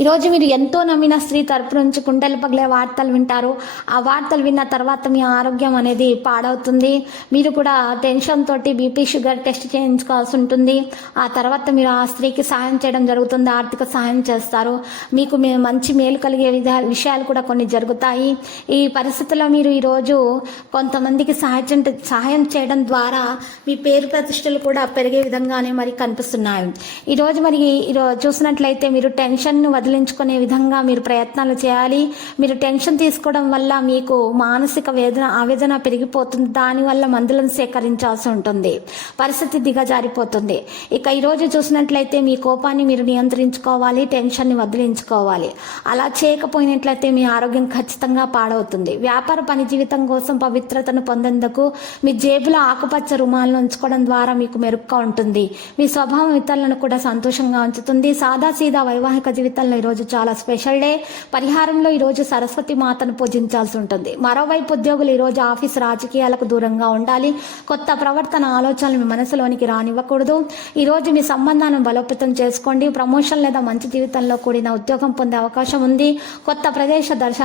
ఈరోజు మీరు ఎంతో నమ్మిన స్త్రీ తరపు నుంచి కుండలు పగిలే వార్తలు వింటారు. ఆ వార్తలు విన్న తర్వాత మీ ఆరోగ్యం అనేది పాడవుతుంది. మీరు కూడా టెన్షన్ తోటి బీపీ షుగర్ టెస్ట్ చేయించుకోవాల్సి ఉంటుంది. ఆ తర్వాత మీరు ఆ స్త్రీకి సహాయం చేయడం జరుగుతుంది. ఆర్థిక సహాయం చేస్తారు. మీకు మే- మంచి మేలు కలిగే విధా- విషయాలు కూడా కొన్ని జరుగుతాయి. ఈ పరిస్థితుల్లో మీరు ఈరోజు కొంతమందికి సహాయం సహాయం చేయడం ద్వారా మీ పేరు ప్రతిష్టలు కూడా పెరిగే విధంగానే మరి కనిపిస్తున్నాయి. ఈరోజు మరి ఈరోజు చూసినట్లయితే మీరు టెన్షన్ను వదిలించుకునే విధంగా మీరు ప్రయత్నాలు చేయాలి. మీరు టెన్షన్ తీసుకోవడం వల్ల మీకు మానసిక వేదన ఆవేదన పెరిగిపోతుంది. దానివల్ల మందులను సేకరించాల్సి ఉంటుంది. పరిస్థితి దిగజారిపోతుంది. ఇక ఈరోజు చూసినట్లయితే మీ కోపాన్ని మీరు నియంత్రించుకోవాలి టెన్షన్ని వదిలించుకోవాలి. అలా చేయకపోయినట్లయితే మీ ఆరోగ్యం ఖచ్చితంగా పాడవుతుంది. వ్యాపార పని జీవితం కోసం పవిత్రతను పొందేందుకు మీ జేబులో ఆకుపచ్చ రుమాలను ఉంచుకోవడం ద్వారా మీకు మెరుగ్గా ఉంటుంది. మీ స్వభావం ఇతరులను కూడా సంతోషంగా ఉంచుతుంది. సాదా సీదా వైవాహిక జీవితంలో ఈరోజు చాలా స్పెషల్ డే. పరిహారంలో ఈరోజు సరస్వతి మాతను పూజించాల్సి ఉంటుంది. మరోవైపు ఉద్యోగులు ఈరోజు ఆఫీస్ రాజకీయాలకు దూరంగా ఉండాలి. కొత్త ప్రవర్తన ఆలోచనలు మీ మనసులోనికి రానివ్వకూడదు. ఈరోజు మీ సంబంధాలను బలోపేతం చేసుకోండి. ప్రమోషన్ లేదా మంచి జీవితంలో కూడిన ఉద్యోగం పొందే అవకాశం ఉంది. కొత్త ప్రదేశ దర్శ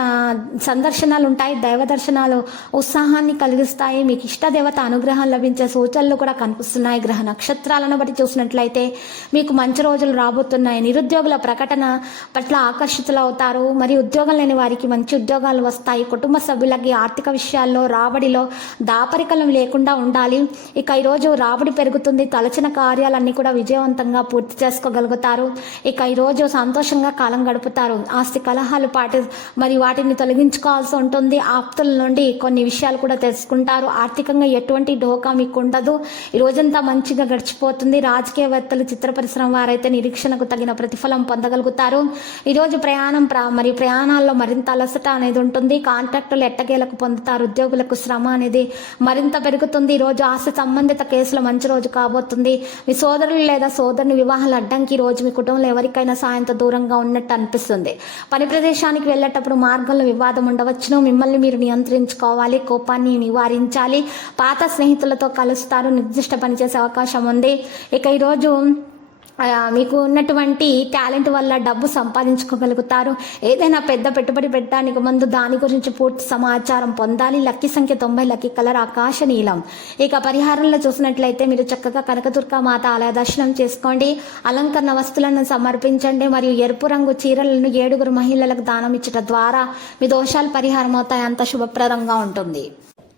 సందర్శనాలు ఉంటాయి. దైవ దర్శనాలు ఉత్సాహాన్ని కలిగిస్తాయి. మీకు ఇష్ట దేవత అనుగ్రహం లభించే సూచనలు కూడా కనిపిస్తున్నాయి. గ్రహ నక్షత్రాలను బట్టి చూసినట్లయితే మీకు మంచి రోజులు రాబోతున్నాయి. నిరుద్యోగుల ప్రకటన పట్ల ఆకర్షితులు అవుతారు. మరియు ఉద్యోగం లేని వారికి మంచి ఉద్యోగాలు వస్తాయి. కుటుంబ సభ్యులకి ఆర్థిక విషయాల్లో రాబడిలో దాపరికలం లేకుండా ఉండాలి. ఇక ఈరోజు రాబడి పెరుగుతుంది. తలచిన కార్యాలన్నీ కూడా విజయవంతంగా పూర్తి చేసుకోగలుగుతారు. ఇక ఈరోజు సంతోషంగా కాలం గడుపుతారు. ఆస్తి కలహాలు పాటి మరి వాటిని తొలగించుకోవాల్సి ఉంటుంది. ఆప్తుల నుండి కొన్ని విషయాలు కూడా తెలుసుకుంటారు. ఆర్థికంగా ఎటువంటి ఢోకా మీకు ఉండదు. ఈ రోజంతా మంచిగా గడిచిపోతుంది. రాజకీయవేత్తలు చిత్ర పరిశ్రమ వారైతే నిరీక్షణకు తగిన ప్రతిఫలం పొందగలుగుతారు. ఈరోజు ప్రయాణం ప్రా మరి ప్రయాణాల్లో మరింత అలసట అనేది ఉంటుంది. కాంట్రాక్టులు ఎట్టగేలకు పొందుతారు. ఉద్యోగులకు శ్రమ అనేది మరింత పెరుగుతుంది. ఈరోజు ఆస్తి సంబంధిత కేసులు మంచి రోజు కాబోతుంది. మీ సోదరులు లేదా సోదరుని వివాహాలు అడ్డంకి రోజు మీ కుటుంబంలో ఎవరికైనా సాయంతో దూరంగా ఉన్నట్టు అనిపిస్తుంది. పని ప్రదేశానికి వెళ్ళేటప్పుడు మార్గంలో వివాదం ఉండవచ్చును. మిమ్మల్ని మీరు నియంత్రించుకోవాలి. కోపాన్ని నివారించాలి. పాత స్నేహితులతో కలుస్తారు. నిర్దిష్ట పనిచేసే అవకాశం ఉంది. ఇక ఈరోజు మీకు ఉన్నటువంటి టాలెంట్ వల్ల డబ్బు సంపాదించుకోగలుగుతారు. ఏదైనా పెద్ద పెట్టుబడి పెట్టడానికి ముందు దాని గురించి పూర్తి సమాచారం పొందాలి. లక్కీ సంఖ్య తొంభై లక్కీ కలర్ ఆకాశ నీలం. ఇక పరిహారంలో చూసినట్లయితే మీరు చక్కగా కనకదుర్గ మాత ఆలయ దర్శనం చేసుకోండి. అలంకరణ వస్తువులను సమర్పించండి. మరియు ఎరుపు రంగు చీరలను ఏడుగురు మహిళలకు దానం ఇచ్చట ద్వారా మీ దోషాలు పరిహారం అవుతాయి. అంత శుభప్రదంగా ఉంటుంది.